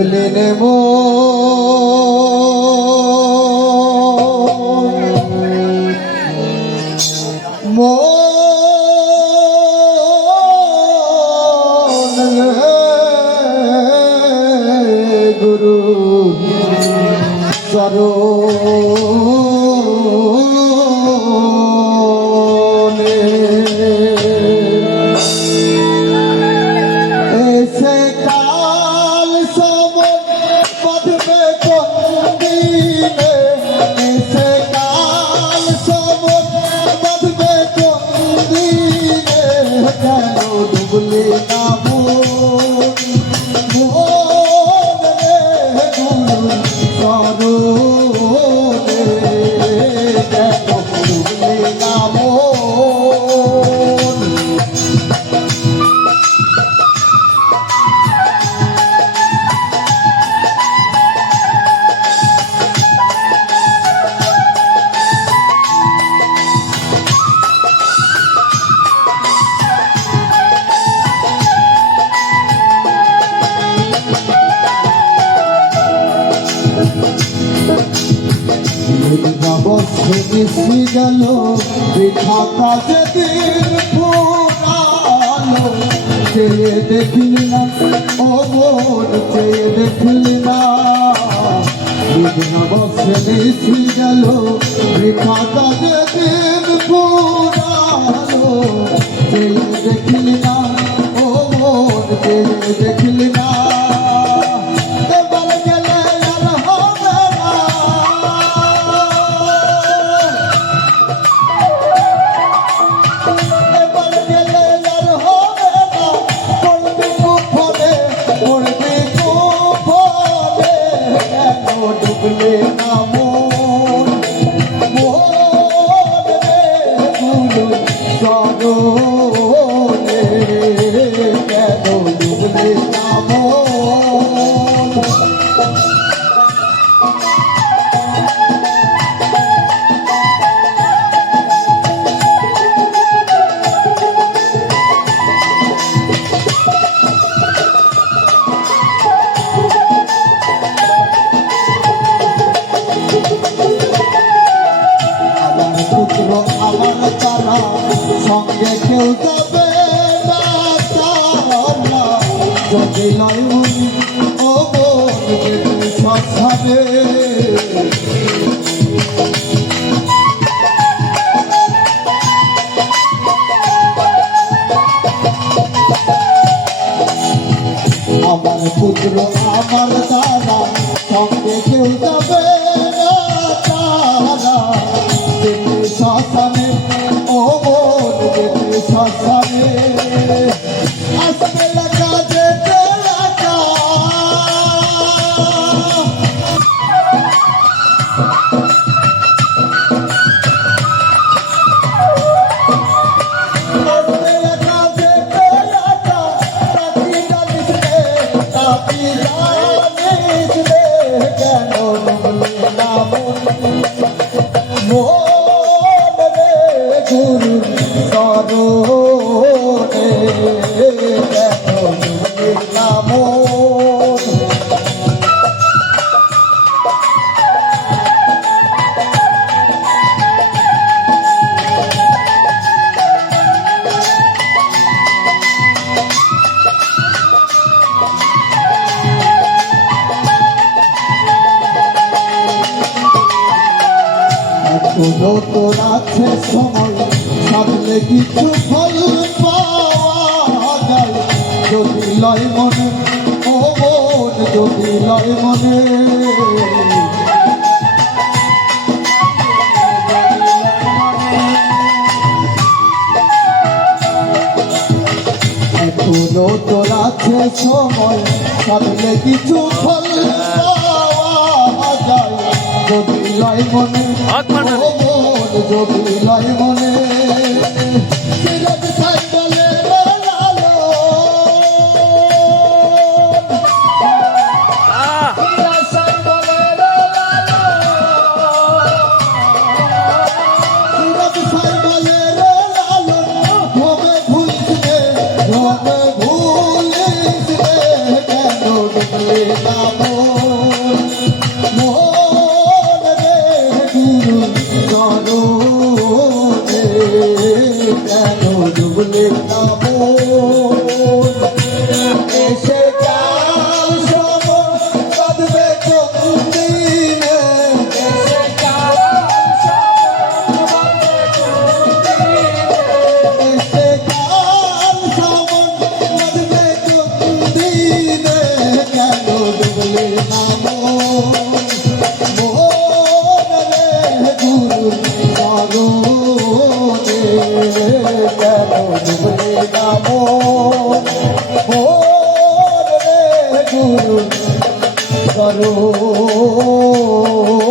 ডুবলেন গুরু চরণে এসে কাল সমন বাঁধবে কন্দিনে, এসে কাল সমন বাঁধবে কন্দিনে, কেন ডুবলে না মিশি গেল বৃথা কাজে দিন পুরানো, চেয়ে দেখলি না ও বোন, চেয়ে দেখলি না বসে মিশি গেল বৃথা কাজে দিন পুরানো, চেয়ে দেখলি না ও বোন, চেয়ে দেখলি না আমার তারা সঙ্গে কেউ যাবে না, যদি নয় ও বোন শ্মশানে, আমার পুত্র আমার তারা সঙ্গে কেউ যাবে না, শ্মশানে ও বোন যেতে শ্মশানে, আসবে লাগা যেতে লাগা আসবে লাগা যেতে লাগা, তাকি জানিস রে, তাকি জানিস রে, কেন ডুবলে না গুরু চরণে, কেন ডুবলে না তোর আছে সময় সাধলে কিছু ফল পাওয়া যায়, যদি লয় মনে ও বোন, যদি লয় মনে এখনো তোর আছে সময় সাধলে কিছু ফল পাওয়া যায়, যদি লয় মনে ও বোন, যদি লয় মনে বলে লালো ভুলিস কেন ডুবলে না মন